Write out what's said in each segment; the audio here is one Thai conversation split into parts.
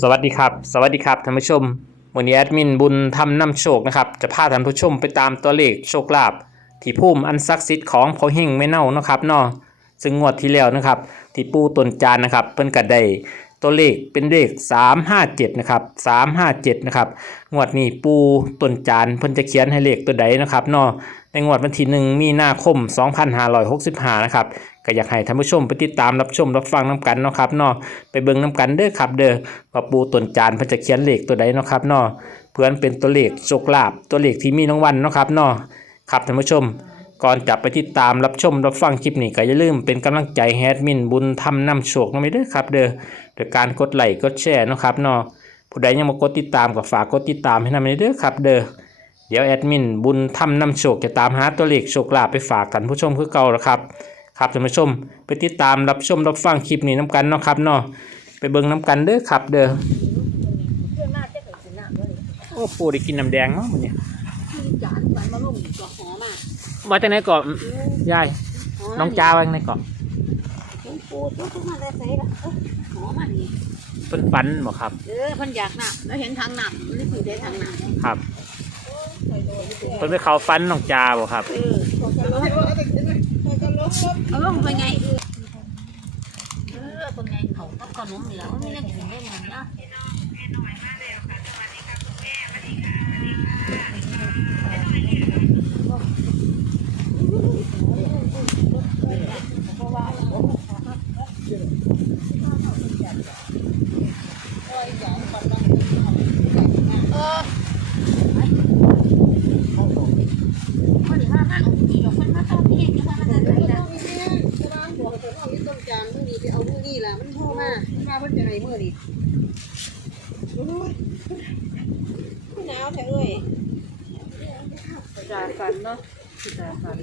สวัสดีครับ สวัสดีครับท่านผู้ชมวันนี้แอดมินบุญทำนำโชคนะครับ จะพาท่านผู้ชมไปตามตัวเลขโชคลาภที่พุ่มอันศักดิ์สิทธิ์ของพอเฮงไม่เน่านะครับเนาะซึ่งงวดที่แล้วนะครับ ที่ปูตนจานนะครับ เพิ่นก็ได้ ตัวเลขเป็นเลข 357 นะครับ 357 นะครับ งวดนี้ปูตนจานเพิ่นจะเขียนให้เลขตัวใดนะครับเนาะในงวดวันที่หนึ่งมีนาคม 2565 นะครับก็อยากให้ท่านผู้ชมไปติดตามรับชมรับฟังน้ำกันเนาะครับเนาะไปเบิ่งน้ำกันเด้อครับเด้อว่าปูตนจานเพิ่นจะเขียนเลขตัวใดเนาะครับเนาะเพื่อนเป็นตัวเลขโชคลาภตัวเลขที่มีรางวัลเนาะครับเนาะครับท่านผู้ชม ก่อนจะไปติดตามรับชมรับฟังคลิปนี้ก็อย่าลืมเป็นกำลังใจแอดมินบุญทำนำโชคนะไม่เด้อครับ เด้อโดยการกดไลค์กดแชร์นะครับเนาะผู้ใดยังบ่กดติดตามก็ฝากกดติดตามให้นำเด้อครับ เด้อเดี๋ยวแอดมินบุญทำนำโชคจะตามหาตัวเลขโชคลาภไปฝากท่านผู้ชมคือเก่าแล้วครับครับท่านผู้ชมไปติดตามรับชมรับฟังคลิปนี้น้ำกันเนาะครับเนาะไปเบิ่งน้ำกันเด้อครับ เด้อเพื่อนมาจะเกิดสิน้ำด้วยโอ้ปูได้กินน้ำแดงเนาะมื้อนี้ที่จานใส่มาลงก็หอมอะ มาจากไหนเกาะยายน้องจ้าว่าจังไหนเกาะเป็นปูตัวขึ้นมาได้ใส่ละหอมอะนี่เพิ่นฝันบ่ครับ เออพันอยากน้ำแล้วเห็นทางน้ำนี่คือได้ทางน้ำครับเพิ่นไปเขาฝันน้องจ้าบ่ครับ เออเอาลงไปไงเออเป็นไงเขาก็ขนมเหลือไม่ได้กินได้เหมือนนะเออพอดีว่ามาเอาผู้หญิงคนมาเข้าพี่เองก็มาได้เลยนะ หนาวแท้เอ้ย จาฟันเนาะจ่าฟัน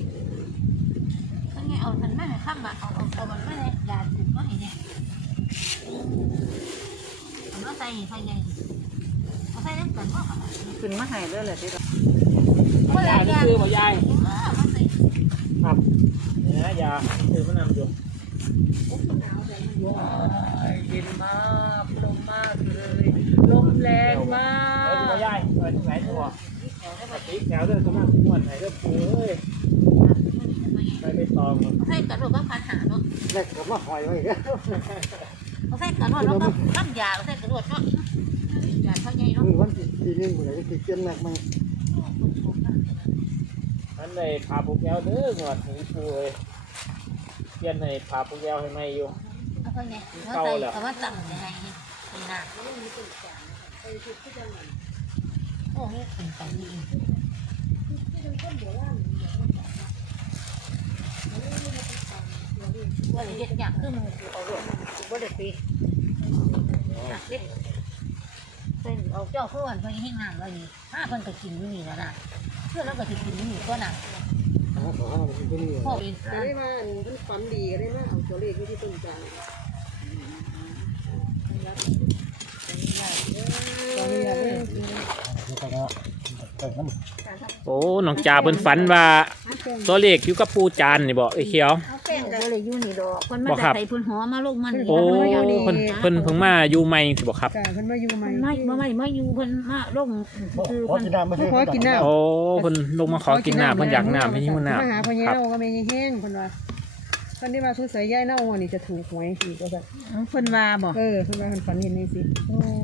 มันไงเอามันไม่ให้ข้ามมาเอาเอาเอามันไม่ให้ยาถูกก็ให้เนี่ยเอามาใส่ใส่ใหญ่เอาใส่น้ำกันก็เอาขึ้นมาให้เด้อเลยที่เราไม่ได้ยาคือบ่ยายครับเนี่ยยาคือมะนาวอยู่เย็นมากลมมากเลยลมแรงมาเออบ่กยายเออตรงไหนตัว ตีแถวเด้อสมาม่วนให้เด้อปูเอ้ยไปไปตองเอาใส่กระโดดก็พันหาเนาะแรกก็มาหอยไว้อีกแล้วเอาใส่กระโดดแล้วก็ตั้งยาเอาใส่กระโดดเนาะยาเท่าใหญ่เนาะมือวันที่ที่หนึ่งมือไหนที่เขียนแรกมาอันในพาปูแก้วเด้องวดนี้ปูเอ้ยเปลี่ยนให้พาปูแก้วให้ใหม่อยู่เอาไปไงเอาใส่เอามาตั้งยังไงนี่นี่นะ โอ้นี่เป็นไปนี่ว่าเด็ดอยากขึ้นเอาด้วยว่าเด็ดปีหนักเด็ดเป็นเอาเจ้าเพื่อนเพื่อนให้งานไว้นี่ถ้าเพื่อนก็กินนี่แล้วนะเพื่อนแล้วก็จะกินนี่ก็น่ะขอขอให้มันที่นี่พ่อเป็นได้มามันฝันดีก็ได้มาเอาตัวเลขที่ต้นจาน ตอนนี้อะไรแล้วก็เปิดน้ำ โอ้น้องจ้าเพิ่นฝันว่าตัวเลขอยู่กับปูจานนี่บ่ไอ้เขียว เอาแป้งก็เลยอยู่นี่ดอกคนมาบ่ครับใส่พุ่นหอมาลูกมันโอ้เพิ่นเพิ่นเพิ่งมาอยู่ใหม่สิบ่ครับกาเพิ่นมาอยู่ใหม่ไม่ไม่ไม่ไม่อยู่เพิ่นมาลงคือขอเพิ่นกินน้ำไม่ใช่ขอกินน้ำโอ้เพิ่นลงมาขอกินน้ำเพิ่นอยากน้ำให้หิวน้มาหาพ่อำใหญ่ครับเน่าก็ไม่แห้งเพิ่นว่า เพิ่นได้ว่าสงสัยยายเน่านี่จะถูกหวยอีกว่าซั่นเพิ่นว่าบ่เออเพิ่นว่าเพิ่นฝันเห็นนี่สิ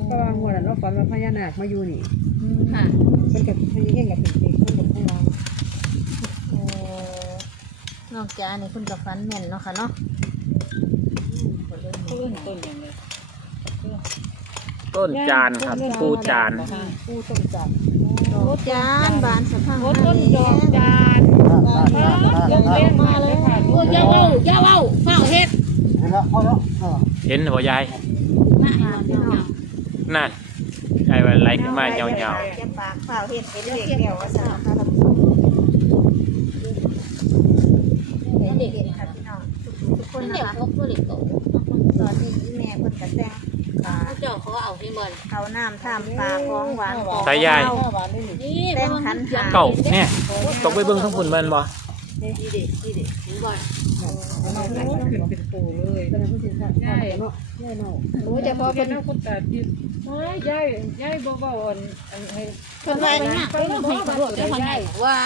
เพราะว่างวดนั้นเราฝันว่าพญานาคมาอยู่นี่ค่ะเพิ่นกับพญาเฮงกับเป็นเด็กเพิ่นกับพวกเรานอกจากนี่เพิ่นก็ฝันแม่นเนาะค่ะเนาะต้นจานครับปูจานผู้ต้นจานดอกจานบานสะพังต้นดอกจานลงเล่นมาเลยค่ะโอ้ยอย่าเว้าอย่าเว้าเฝ้าเฮ็ดเห็นแล้วพอแล้วเห็นบ่ยายมาเอาเนาะนั่นยายว่าไหลขึ้นมายาวจะปากเฝ้าเฮ็ดเป็นเด็กแล้วว่าซั่นค่ะเด็กๆค่ะพี่น้องทุกคนนะคะพกตัวเด็กโตตอนนี้แม่เพิ่นก็แต่งปลาเจ้าเขาเอาให้เบิ่นเขาน้ำท่ามปลาของหวานของๆใส่ยายนี่แต่งขันหาเก่าเนี่ยตกไปเบิ่งทั้งฝุ่นมันบ่ ดีเด็ดดี เด็ดถึงบ่ไหนเนาขึ้นเป็นปูเลยเป็นผู้สินค้าย่ายเนาะย่ายเนาะหนูจะพอเป็เพิ่นนคนตาดิโอ้ยย่ายย่ายบ่เว้าอันอันให้เพิ่นว่าเนี่ยเพิ่นให้ตำรวจได้ไงว่า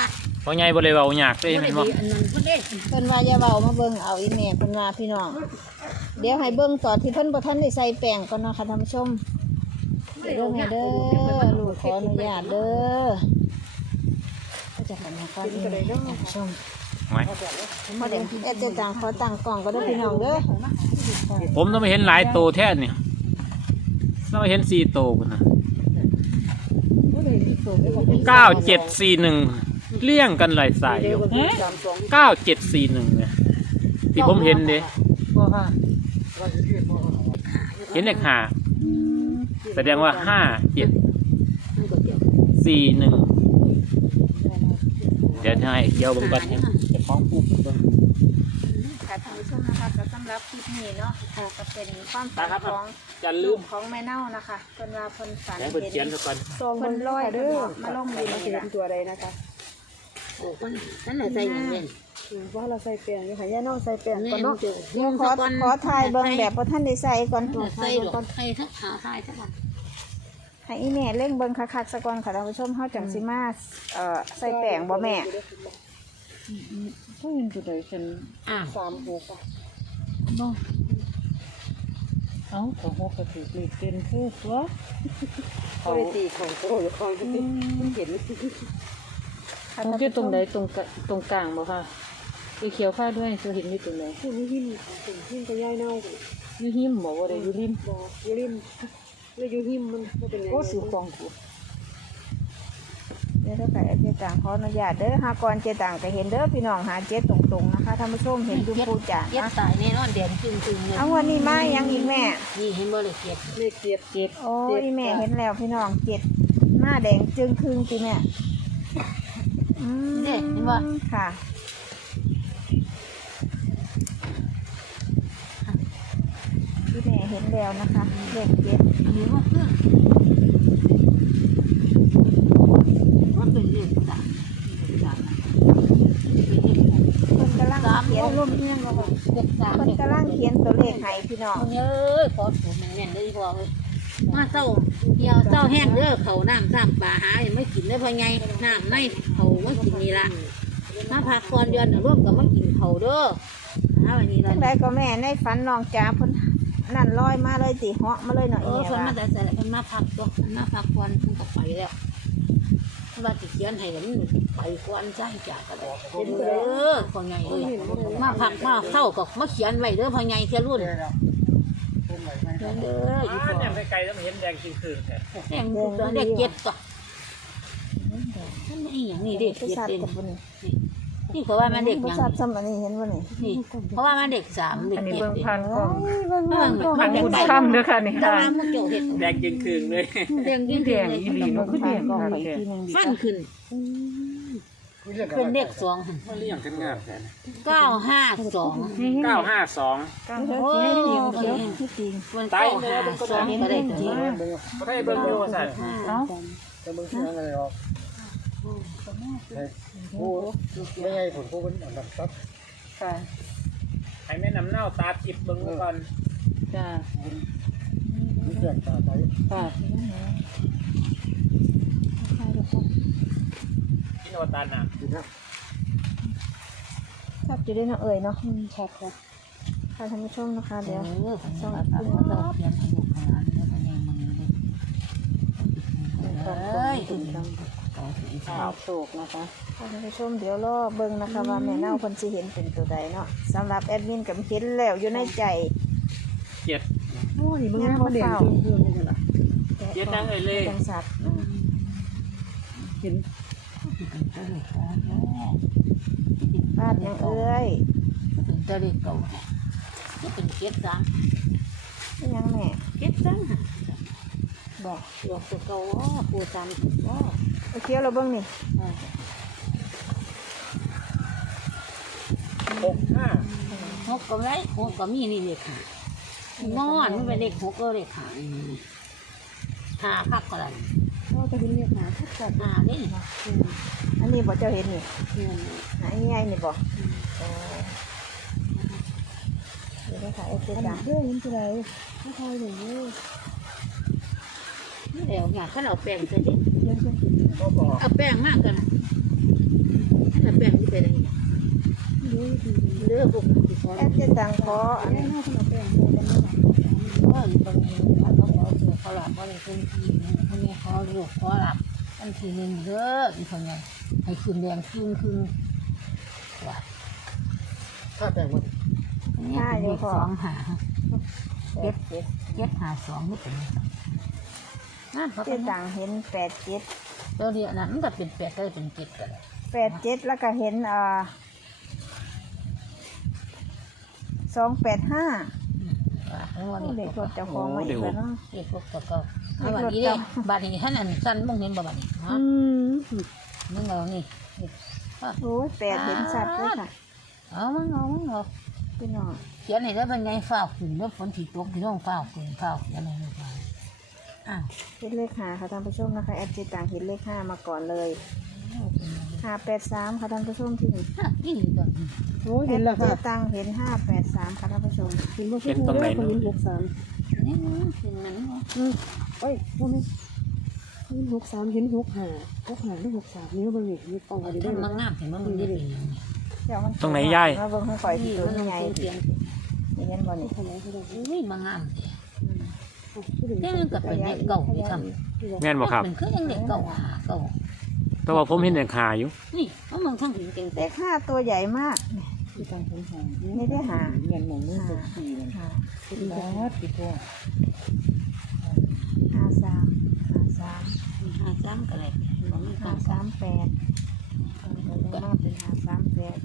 เพราะไงบ่เลยเว้าหยากเลยบ่แม่ได้นบ่ดีอันนั้นเพิ่นเด้เพิ่นว่าอย่าเว้ามาเบิ่งเอาอีแม่เพิ่นว่าพี่น้อง เดี๋ยวให้เบิ่งตอนที่เพิ่นบ่ทันได้ใส่แป้งก่อนเนาะค่ะท่านผู้ชมเดี๋ยวเด้อแม่เด้อลูกขออนุญาตเด้อก็จะกันนะก่อนอีแม่ท่านผู้ชม ไว้พอเดี๋ยวแอดจะต่างขอตั้งกล่องก็ได้อพี่น้องเด้อผมต้องไปเห็นหลายโตแท้นี่ต้องไปเห็น4โตพุ่นน่ะบ่ได้มีโตได้บ่เก้าเจ็ดสี่หนึ่งเลี่ยงกันหลายสายอยู่เก้าเจ็ดสี่หนึ่งเนี่ยที่ผมเห็นเด้บ่ค่ะเห็นเลขห้าแสดงว่าห้าเจ็ดสี่หนึ่งเดี๋ยวจะให้เกี่ยวเบังก่อน จะฟ้องผู้เบิ่งค่ะท่านผู้ชมนะคะก็สำหรับคลิปนี้เนาะก็เป็นความฝันของจะลืลูมกของแม่เน่านะคะเพิ่นว่าเพิ่นฝันแล้วเพิ่นเขียนซะก่อนซองมันร้อยเด้อมาลงอยู่มันสิเป็นตัวใดนะคะโอ้เพิ่นนั่นน่ะใส่หยังเล่นอืมว่าเราใส่แป้งอยู่ค่ะย่าน้องใส่แป้งแม่ก่อนนเนาะเด้อเดี๋ยวขอขอถ่ายเบิ่งแบบบ่ทันได้ใส่ก่อนใส่ดอกใส่ทักหาใส่ทักให้อีแม่เล่งเบิ่งคักๆซะก่อนค่ะท่านผู้ชมเฮาจังสิมาเอ่อใส่แป้งบ่แม่ ก็เห็นตัวใดเป็นอะ สามหกอะบ่เอ้าของหกก็ถือเลขเต็นคือตัวเขาได้ตีของโตหรือของที่เห็นตรงที่ตรงไหนตรงกะตรงกลางบ่ค่ะไอเขียวฟ้าด้วยตัวเห็นอยู่ตรงไหนผู้นี้หิมถึงหิมก็ย่ายเน่าอยู่หิมบ่ว่าได้อยู่ริมบ่อยู่ริมแล้วอยู่หิมมันบ่เป็นไงโอ้สูงฟองกู ดี๋ยวถ้าใครเจต่างขออนุญาตเด้อหากรเจต่างก็เห็นเด้อพี่น้องหาเจ็ดตรงๆนะคะท่านผู้ชมเห็นดูปูจ๋าเก็บตายแน่นอนแดงจึงๆเลยเอาวันนี้มายังอีกแม่ นี่เห็นบ่เลยเก็บเลขเจ็ดเจ็บโอ้ยแม่เห็นแล้วพี่น้องเจ็ดหน้าแดงจึงครึ่งจีแม่อืมเด้เห็นบ่ค่ะพี่แม่เห็นแล้วนะคะเลขเจ็ดอันนี้ว่าเพื่อนว่าเป็นเลขสามสามเป็นเลขหก เพิ่นกำลัง สาม เขียน ว่าร่วมเพียงก็ว่าเลขสาม เพิ่นกำลังเขียนตัวเลขให้ พี่น้องเอ้ยขอถูกแม่นๆเลยพอเอ้ยมาเศร้าเหี่ยวเศร้าแห้งเด้อเขาน้ำซ้ำปลาหายังไม่กินได้พอไงน้ำในเขาไม่กินนี่ละมาพักก่อนเดือนร่วมกับมากินเขาเด้อหาวันนี้ละจังใดก็แม่ในฝันน้องจ๋าเพิ่นนั่นลอยมาเลยติเหาะมาเลยหน่อยเออแม่เพิ่นว่ามาแต่ใส่เพิ่นมาพักตัวเพิ่นมาพักก่อนเพิ่นก็ไปแล้วเพราะว่าติเขียนให้แล้วมันไปก่อนใจจากก็ได้เด้อพ่อใหญ่เอ้ยมาพักมาเข้าก็มาเขียนไว้เด้อพ่อใหญ่เสียรุ่น เด้ออีพ่อเนี่ยไกลๆต้องเห็นแดงจริงคืนแท้แดงตัวเด็กเจ็ดตัวนั่นอีหยังนี่เด็กผู้เจ็ดสัตว์เด่นกับบุญนี่เพราะว่ามันเด็กหผู้ยังสัตว์ซ้ำอันนี้เห็นบ่นี่นี่เพราะว่ามันเด็กสามเด็กอันนี้เจ็ดเบิ่งเด่นผ่านกล้องเบิ่งเบิ่งกล้องมันคุณค่ำเด้อค่ะนี่แต่ค่ะว่ามันเกี่ยวเห็ดแดงจริงคืนเลยเด็กยิ่งแดเด็งกอีหลีมันคือแดงกล้อง ค่ะไปแดทีงนึงฟันขึ้นเป็นเด็กสองมันเลี่ยงกันงามแท้เก้าห้าสองเก้าห้าสองโอ้เดี๋ยวที่จริงมันเก้าห้าสองก็ได้จริงบ่ได้เบิ่งอยู่ว่าซั่นเอ้าจะมึงเสียงอะไรออกโอ้ไม่ไงผลพวกมันอันดับซับค่ะให้แม่น้ำเน่าตาทิพย์เบิ่งก่อนจ้ามีเสียงตาใสค่ะ กินโอตาน่ะดีนะชอบจะได้เนาะเอ่ยเนาะครับครับค่ะท่านผู้ชมนะคะ เดี๋เดี๋ยยววต้องเอาเราเพียงให้ลูกขนาดนี้มันยังมันเลยเอ้ยข่าวโศกนะคะค่ะท่านผู้ชมเดี๋ยวรอเบิ่งนะคะ ว่าแม่เน่าเพิ่นสิเห็นเป็นตัวใดเนาะสำหรับแอดมินก็เห็นแล้วอยู่ในใจเจ็ดโอ้นี่มันบ่แดงเพิ่มๆนี่ล่ะเจ็ดจังเอ้ยเลยจังสัตว์อืม เห็นบ้านยังเอ้ยถึงจะเด็กเก่านี่เป็นเก็ดสามเป็นยังแม่เก็ดสามบอกหลอกตัวเก่าว่าปูสามว่าเอาเคี้ยวเราเบิ่งนี่หกห้าหกก็ไม่หกก็มีนี่เด็กหานอนมันเป็นเด็กหกก็เด็กหาหาคักก็ได้ก็จะเห็นเลขหาทักจัดหาได้อันนี้บ่เจ้าเห็นนี่เงินอันนี้ไงนี่บ่ยวนะคะเอฟซีอันจ้าเรื่องนี้คืออะไรไม่ใช่หรือนี่เดี๋ยวเนี่ยเขาเอาแป้งใส่ดิยังจะเอาแป้งมากกันถ้าแป้งที่เป็นอะไรรู้ดีเลือกพวกที่พอแอดเจตังขออันแม่นี้น่าจะมาแปลงตัวกันนะว่าบางทีเขาเอาตัว เขาหลับว่าในพื้นที่เขาเนี่เขาเรียกเขาหลับอันทีหนึ่งเด้ออีกคนไงให้คืนแดงคืนคืนว่าถ้าแต่ว่าสองหาเจ็ดเจ็ดเจ็ดหาสองนี่เป็นนั่นเขาเป็นตังเห็นแปดเจ็ดตัวเดียวนั้นมันก็เป็นแปดก็เป็นเจ็ดกันแปดเจ็ดแล้วก็เห็นอ่าสองแปดห้า ว่าเด็กรถเจ้าของมาอีกแล้วเนาะเด็กพวกตะกอบบัดนี้เด้บัดนี้ท่านอันสั้นมองเห็นบ่บัดนี้ฮะมึงเอานี่โอ้ยแปดเห็นชัดเลยค่ะเอามึงเอามึงเอาพี่น้องเขียนให้ได้เป็นไงฝ้าวขึ้นแล้วฝนถีตกพี่น้องฝ้าวขึ้นฝ้าวเขียนให้ลูกมอ้าวเห็นเลขห้าค่ะท่านผู้ชมนะคะแอดเจตังเห็นเลขห้ามาก่อนเลย ห้าแปดสามค่ะท่านผู้ชมที่นี่นี่ก่อนโอ้แอเห็นดแล้วเจค่ะตังเห็นห้าแปดสามค่ะท่านผู้ชมเห็นว่าคนนี้หกสามนี่เป็นนั้นเอ้ยพวกนี้เห็นหกสามเห็นหกห้าหกห้าหรือหกสามนิ้วบางอย่างมีกองอะไรได้มันงามเห็นว่ามันได้เป็นยังไงเดี๋ยวมันตรงไหนยายมาเบิ่งให้ข่อยที่นี่ตัวมันใหญ่เตียงนี่เห็นบ่นี่ทำไมเขาได้อุ้ยมันงามผู้หญิงนี่มันก็เป็นเด็กเก่าที่ทำแม่นบ่ครับมันคือยังเด็กเก่าหาเก่า แต่ว่าผมเห็นเด็กหาอยู่ นี่เพราะมึงทั้งถึงเก่งเลขห้าตัวใหญ่มาก ที่ตังค์หานี่ได้หา เงินหมองมือหกสี่เลยห้าเป็นบาทกี่ตัวห้าสามห้าสามหาซ้ำกันเลยมันมีห้าการสามแปดเออเดี๋ยวมาเป็นห้าสามแปด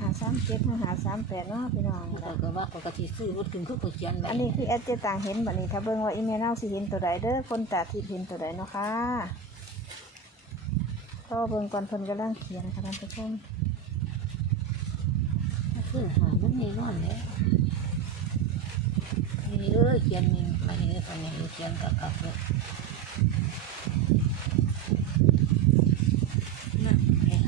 ห้าสามเจ็ดห้าห้าสามแปดเนาะพี่น้องแต่ก็ว่าปกติซื้อรถถึงคือผู้เขียนไว้อันนี้คือแอดเจต่างเห็นแบบนี้ถ้าเบิ่งว่าอีเมลเน่าสิเห็นตัวใดเด้อคนตาทิพย์เห็นตัวใดเนาะค่ะ ก็เบิ่งก่อนเพิ่นกำลังเขียนค่ะท่านผู้ชมซื้อหามันนี่นอนเลยนี่เอ้ยเขียนนี่มาเห็นคนนี้เขียนกับกับเลยนั่นแหละ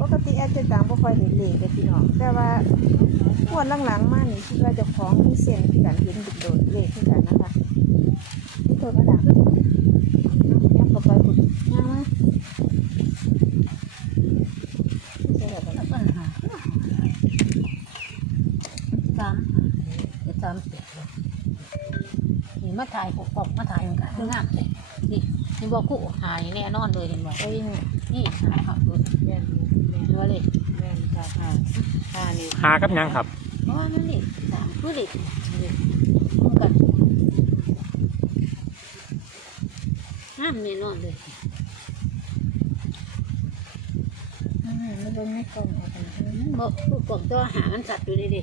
ปกติแอดเจต่างบ่ค่อยเห็นเลขเลยพี่น้องแต่ว่าพวดหลังๆมานี่คิดว่าเจะของมีเสียงที่กันเห็นโดดๆเลขที่กันนะคะนี่ตัวกระดาษยับเข้าไปคุณ มามสามสิบนี่มาถ่ายกปกมาถ่ายมันกันงามเลยนี่เห็นบอกคู่หายแน่นอนเลยเห็นบอกเอ้ยนี่หาขับรถแม่นเรือเลยแม่นค่ะหาห้านี่หากับยังครับเพราะว่ามันเด็กสามคือเด็กเด็กมันกันห้ามแน่นอนเลย อืมไม่ เบิ่งไม่กล่องเอาไปนะบอกผู้กบตัวหามันสัตว์อยู่ดิดิ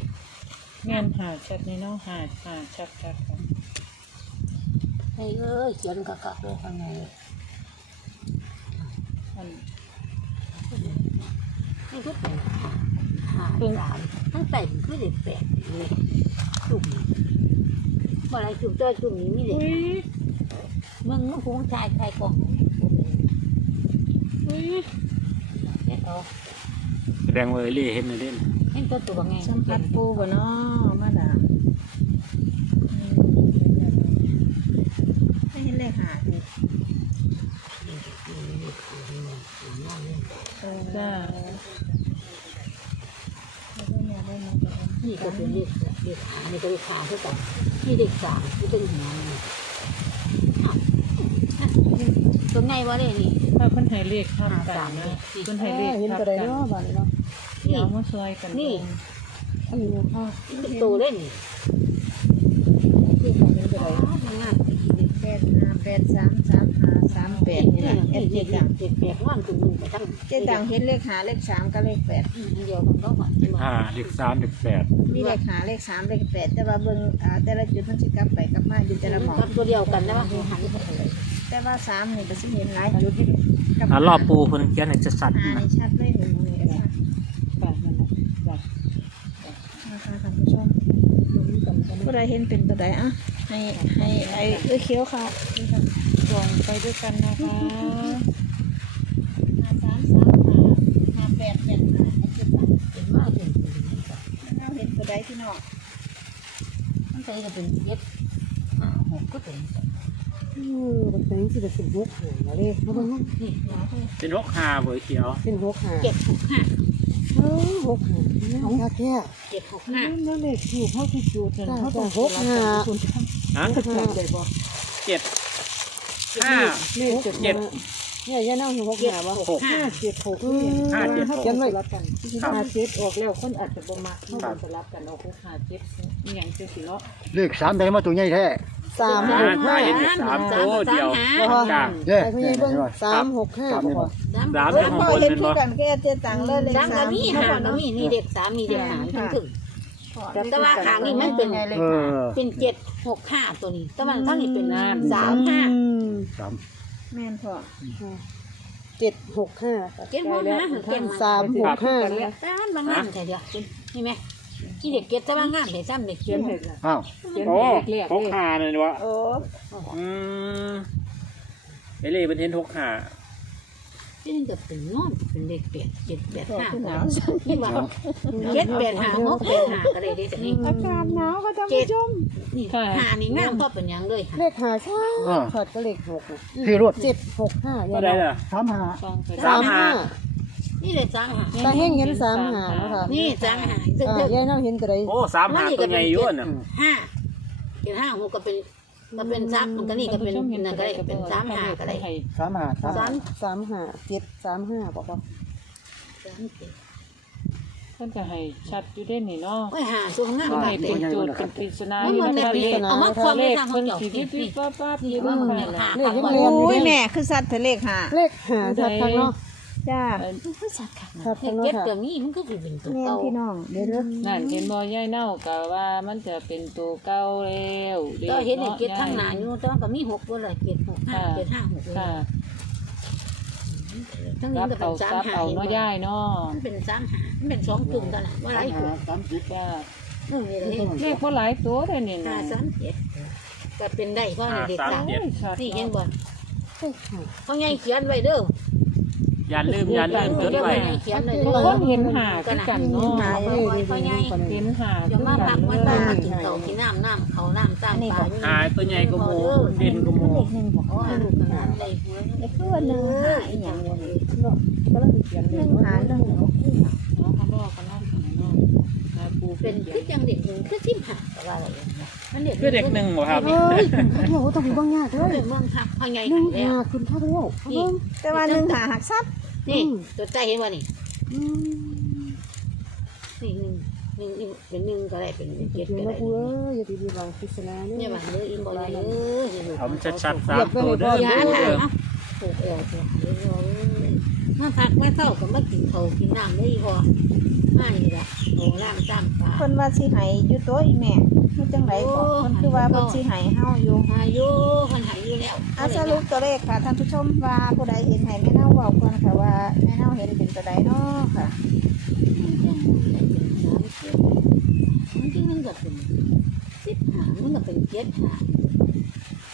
แม่นหาชัดนี่เนาะหาหาชัดชัดค่ะไอ้เอ้ยเขียนกะกะเลยข้างในอันนี่ก็เป็นหาสามทั้งแต่คือเด็กแปดเลยจุ่มบ่อะไรจุ่มตัวจุ่มนี้มีเด็กมึงมึงคงชายชายกล่องเด็กเอาแส ดงว่าเอลี่เห็นในเด่นเห็นตัวตัวไงสัมผัสปูบ่เนาะมาดามไม่เห็นเลขหาดิเออจ้าได้แม่ได้แม่ได้แม่นี่ก็เป็นเด็กเด็กขานี่ก็เด็กขาเท่ากันนี่เด็กสามที่เป็นหัวนี่อ้าวตัวไงวะเนี่ยนี่ ถ้าเพิ่นให้เลขทำกันนะเพิ่นให้เลขเห็นทับตัวใดกันเนาะบ้านนี้เนาะเดี๋ยวมาช่วยกันนี่ อันนี้ค่ะ เป็นตัวเล่นนี่คือเขาเห็นตัวใดมันงามแปดห้าแปดสามสามห้าสามแปดนี่แหละเอ็ดเจ็ดเด็ดังเด็กแปลกว่างตัวนึงไปทั้งเจ็ดดังเห็นเลขหาเลขสามกับเลขแปดอันเดียวกันก็ก่อนห้าเด็กสามเด็กแปดมีเลขหาเลขสามเลขแปดแต่ว่าเบิ่งอ่าแต่ละจุดมันสิกลับไปกลับมาอยู่แต่ละหมองตัวเดียวกันนะว่าหันไปเลยแต่ว่าสามนี่ก็สิเห็นหลายจุด กับอ่ารอบปูเพิ่นเขียนให้จะสัตว์หานะนี่ชัดเลยหนึ่งนี่ก็ชัดป่านนั่นน่ะจ้ะนะคะท่านผู้ชมผู้ใดเห็นเป็นตัวใดอะให้ให้ไอ้เอ้ยเขียวค่ะส่งไปด้วยกันนะคะห้าสามสามห้าห้าแปดแปดห้าไอ้เจ็ดดังเป็นว่าเป็นเราเห็นน้องมันใส่จะเป็นเจ็ดห้าหกก็เป็นเออ มันเป็นสิเป็นหกหาเลยเพราะมันนี่เอาไปเป็นรกหาเบอร์เขียวเป็นหกหาเจ็ดหกห้าเออหกหาเอาแค่แค่เจ็ดหกห้านั่นเลขถูกเขาคือจุดเขาต้องหกหาฮะหกหาเจ็ดห้าเลขเจ็ดเจ็ดเนี่ยย่าเน่าหกหาบ่หกห้าเจ็ดหกห้าเจ็ดหกกันไว้ห้าเจ็ดออกแล้วคนอาจจะบ่มักเข้ามาสลับกันเอาหกห้าเจ็ดอหย่างเจ็ดสิเนาะเลขสามได้มาตัวใหญ่แท้ สามอ่าหกห้าได้เห็นสามตัวเดียวจ้า เด้ไปพี่ใหญ่เบิ้งสามหกห้าสามนี่บ่บ่สามสามเอเดี๋อยวพ่อข้างบนเห็นเป็นคือบ่กันก็เจตังเลยเลขสามสาก็มมีหาก็มีนี่เด็กสามมีเด็กหารทั้งถึง แต่ว่าขางนี่มันเป็นเออเป็นเจ็ดหกห้าตัวนี้แต่ว่าทั้งนี้เป็นสามห้าอืมสามแม่นพ่อเจ็ดหกห้าเจ็ดหกห้าเจ็ดสามหกห้าแต่มันบางงานแต่เดียวนี่ไหม ที่เด็กเก็ตแต่บางงานเด็กซ้ำเด็กเขียนเห็ดละอ้าวเขียนโอ้เห็ดเรียกหกเลยหาเลยวะโอ้อืมไอเล่เป็นเทนหกหาที่นี่ก็เป็นนอนเป็นเด็กแปดเจ็ดแปดห้านี่ว่าเจ็ดแปดห้าหกแปดห้าก็เลยได้แต่นี่อากาศหนาวค่ะท่านเจ็ดผู้ชมนี่ห้านี่งามพอเป็นยังเลยเลขหาใช่ขาดก็เลขหกที่รถเจ็ดหกห้าก็ได้ล่ะสามหาซองไปสามห้า นี่เลยสามห้าตาเฮงเห็นสามหาแล้วค่ะนี่สามห้าซึ่งอ่ายายเน่าเห็นก็ได้โอ้สามหาตัวใหญ่อยุ่นน่ะห้าเจ็ดห้าหกก็เป็นก็เป็นซักมันก็นี่ก็เป็นนั่นก็ได้เป็นสามห้าก็ได้สามหาสามสาหามสามห้าเจ็ดสามห้าบอกว่าสามเจ็ดเพิ่นก็ให้ชัดอยู่ได้นี่เนาะโอ้ยห้าสูงงามให้มากเป็เต็นมโจทย์เป็นปริศนามันอยู่มันนะเป็นเลขเอามาความเลไม่ขทางเพิ่นเจ้าสินี่วิบวิบปั๊บปั๊บอยู่ว่าว่ามันค่ะยังหาเลขทางยังว่าเรียนอยู่อุ้ยเด้แม่คือสัตว์แต่เลขหาเลขหาชัดทางเนาะ จ้าชัดทางเจ็เนาะดค่ะก็มีมันก็คือเป็นตัวแม่นเก่าพี่น้องเดี๋ยวเด้อนั่นเห็นบ่ยายเน่าก็ว่ามันจะเป็นตัวเก่าแล้วก็เห็นเจ็ดข้างหน้าอยู่แต่ว่าก็มีหกตัวเลยเจ็ดหกห้าเจ็ดห้าหกเลยค่ะทั้งนี้รับก็เป็เอานสามซับหาเอาเนาะยายเนาะมันเป็นสามหามันเป็นสองกลุ่มกันว่าไรกลุ่มสามสิบจ้าอืมนี่เลยเลขบ่หลายตัวได้นี่ห้านะสามเจ็ดก็เป็นได้ก็ในเด็กสามโอ้ยชัดนี่ยังเนาะบ่เลขหาเขาไงเขียนไว้เด้อ อย่าลืมอย่าลืมจดเดี๋ยวไว้ไงเขียนเลยคนเห็นหาคือกันเนาะหาไว้เขาไงเห็นหาเดี๋ยวคือมากัพันกมาเนาะตากินเขากินน้ำน้ำเขาน้ำตามปลาหาตัวใหญ่ก็โมเด่นก็โมอ๋อลูกหลานได้หัวไอ้คือว่าหนึ่งหาอีหยังเนี่ยก็เลยเขียนหนึ่งหาหนึ่ง เป็เป็นนคือจังเด็กหนึ่งคือทิมหักว่าอะไรมันเด็กคือเด็กหนึ่งบ่ครับเฮ้ยเขาเที่ยวต้องมีบางอย่างด้เขาวยเป็นเมืองทักเขาไงหนึ่งแล้วหาคุณข้าวเลี้ยวเบิ่งแต่ว่าหนึ่งหาหักซับนี่ตัวใจเห็นว่านี่อืมนี่หนึ่งหนึ่งเป็นหนึ่งก็ได้เป็นเจ็ดเดี๋ยวก็นะได้กูเอ้ยอย่าไปดีบางพิศนาเนี่ยเนี่ยบ้านเลยอินบ่เลยเออเอามันชัดๆสามตัวเด้ออย่าดูถาเด้อมถูกเอวถูกเอวมาพักมาเศร้าก็มากินเขากินน้ำได้พอมานี่ละ โอ้ล่างตามปลาเพิ่นว่าสิให้อยู่ตัวอีแม่มันจังไดบ่เพิ่นคือว่าเพิ่นสิให้เฮาอยู่อายุคนหายอยู่แล้วอาสรุปตัวเลขค่ะท่านผู้ชมว่าผู้ใดเห็นให้แม่เน่าเว้าก่อนค่ะว่าแม่เน่าเห็นเป็นตัวใดเนาะค่ะ มันที่มันก็เป็นสิบหามันก็เป็นเจ็ดหา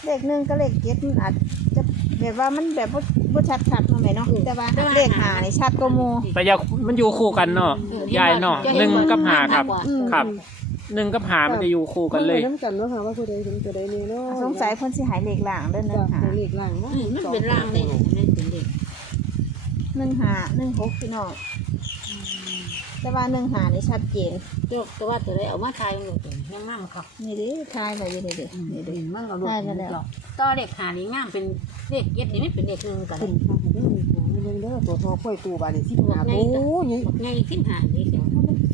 เลขหนึ่งกับเลขเจ็ดมันอาจจะแบบว่ามันแบบบ่ บ่ชัดคักเนาะแม่เนาะแต่ว่าเลขหานี่ชัดกว่าหมู่แต่อย่ามันอยู่คู่กันเนาะยายเนาะหนึ่งกับหาครับ อืมครับหนึ่งกับหามันจะอยู่คู่กันเลย น้ำกันเนาะค่ะว่าผู้ใดเห็นตัวใดเนี่ยเนาะสงสัยเพิ่นสิใหายเลขล่างเด้อหนึ่จากงหาเลขล่างเนาะมันเป็นร่างเลยมันเป็นเด็ก หนึ่งหาหนึ่งหกพี่น้อง แต่ว่าหนึ่งหานี่ชัดเจนเจ้าแต่ว่าตัวได้เอามาทายมันเป็นยังงามครับนี่ดิทายไปอยู่นี่ดินี่ดิมันก็ต่อเด็กหานี่งามเป็นเด็กเย็ดนี่ไม่เป็นเด็กหนึ่งกันขึ้นค่ะเด้อเบิ่งเด้อตัวทอค่อยตูบาดนี่สิหาโอ้ยไงทิ้งหานี่เดียว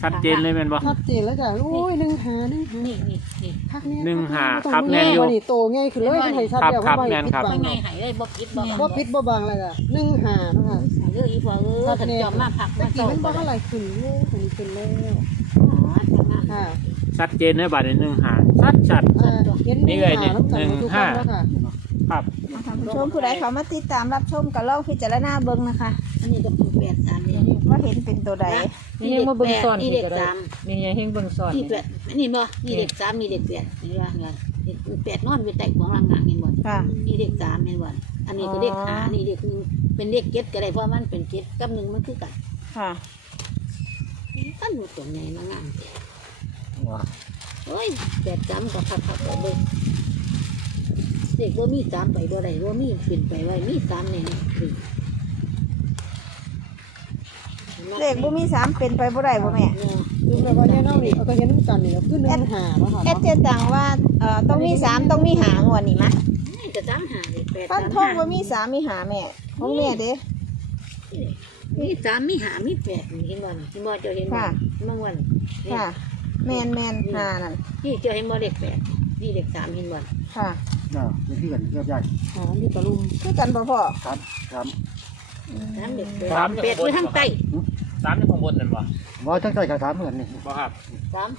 ชัดเจนเลยแม่นบ่ชัดเจนแล้วจ้ะโอ้ยหนึ่งหาหนึ่งหานี่นี่นี่คักแน่หนึ่งหาครับแม่นอยู่นี่โตง่ายขึ้นเลยมันให้ชัดแล้วครับว่าแม่นครับไม่ไงหายได้บ่ปิดบ่บ่ปิดบ่บังเลยจ้ะหนึ่งหาเนาะค่ะ เรื่องอีพอเออถ้าจอมมาพักตะมากี้เจ้ามันบ่ก็เท่าไหร่ขึ้นโอ้ยอันนี้ขึ้นแล้วค่ะชัดเจนในบัตรหนึ่งหาชัดชัดอ่าเห็นนี่เลยนี่น้ำกันหนึ่งทุกห้าคนแล้วค่ะครับ ท่านผู้ชมผู้ใดเขามาติดตามรับชมก็ลองพิจารณาเบิ่งนะคะอันนี้ก็เป็นแปดสามเนี่ยว่าเห็นเป็นตัวใดนี่ยังมาเบิ่งซ่อนนี่อีเด็กกก็ได้สาม นี่ยังเฮงเบิ่งซ่อนนี่แปดนี่บ่นี่เด็กสามนี่เด็กแปดนี่ว่าไงเด็กแปดนอนไปแต่ของรังงานเห็นบ่ค่ะนี่เด็กสามเห็นบ่ อันนี้ก็เด็กหานี่เด็กหนึ่งเป็นเด็กเก็ดก็ได้เพราะมันเป็นเก็ดกับหนึ่งมันคือกันค่ะตั้นหมดตัวใหญ่มางานว่าเฮ้ยแปดสามกับขับขับไปเลยเด็กว่ามีสามไปบ่ได้ว่ามีขึ้นไปไว้มีสามแน่ๆขึ้นเลขบ่มีสามเป็นไปบ่ได้บ่แม่ดูแบบว่าเนี่ยเนาะนี่เอาก็เห็นน้ำกันนี่แล้วขึ้นหนึ่งหาเนาะค่ะแอดเจตังว่าเอ่อต้องมีสามต้องมีหางวดนี่มะนี่จะ สามหาเลยแปดฟันสามทงหาว่ามีสามมีหาแม่ของแม่เด้ มีสามมีหามีแปดนี่เห็นบ่นี่เห็นบ่เจ้าเห็นบ่ค่ะ เมื่อวันนี่ค่ะ แมนแมนหานั่นนี่เจ้าเห็นบ่เลขแปดนี่เลขสามเห็นบ่ค่ะน่าเป็นที่กันเกือบใหญ่หาที่ตะลุมคือกันบ่พ่อครับครับสามเลขแปดแปดอยู่ทางใต้สามอยู่ข้างบนนั่นบ่ว่าทั้งใจกับถามเหมือนนี่บ่ครับสาม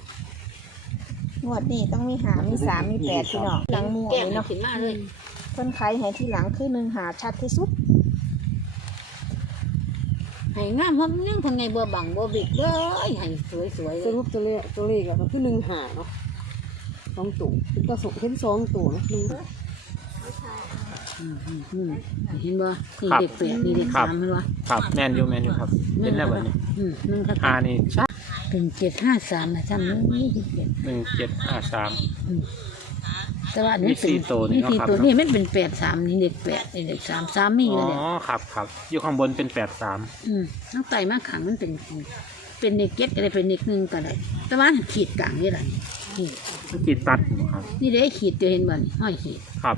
งวดนี้ต้องมีหามีสามมีแปดพี่น้องหลังหมู่แก้มนี่เนาะเนาะขึ้นมาเลยเพิ่นไขให้ที่หลังคือหนึ่งหาชัดที่สุดให้งามเพราะยังทางไงบ่บังบ่บิกเลยให้สวยๆสเลยรุปตัวเลขตัวเลขอะก็คือหนึ่งหาเนาะสองตัวเป็นก็สองเป็นสองตัวเนาะหนึ่งอืมอืมอืมเห็นบ่นี่เลขแปดนี่เลขสามเห็นบ่ครับแม่นอยู่แม่นอยู่ครับเป็นแล้วบัดนี้อืมหนึ่งครับอานี่ชัดเป็นเจ็ดห้าสามนะจำนี่เจ็ดหนึ่งเจ็ดห้าสาม แต่ว่าอันนี้มีสี่เป็นตัวนี่นี่เนาะสี่ครับ ตัวนี่มันเป็นแปดสามนี่เด็กแปดนี่เด็กสามสามมีออ๋ยู่อเลยครับครับอยู่ข้างบนเป็นแปดสามอืมน้องไตมาขังมันเป็น เป็นเด็กเก็ตอะไรเป็นเด็กหนึ่งก็ได้แต่ว่าขีดกลางนี่แหละนี่ขีดตัดบ่ครับ นี่ได้ขีดจะเห็นบ่นี่ห้อยขีดครับ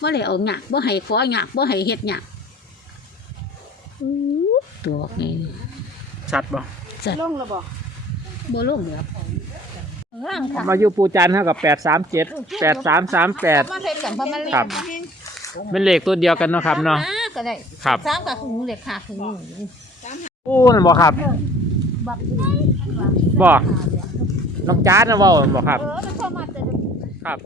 ว่าเลยเอาหยักว่าให้ขอหยักว่าให้เฮ็ดหยักอู้ตัวนี่ชัดบ่ลงแล้วบ่บ่ลงเหลือ ร่างค่ะมาอยู่ปูจันเท่ากับแปดสามเจ็ดแปดสามสามแปดมาเฮ็ดกันเพราะมันเล่นครับเป็นเลขตัวเดียวกันเนาะครับเนาะอ่ก็ได้ครับสามกับหูเด็กขาถึงหูปูนั่นบ่ครับบักบ่น้องจ้าดนะบ่บ่ครับเออมันเข้ามาแต่ครับ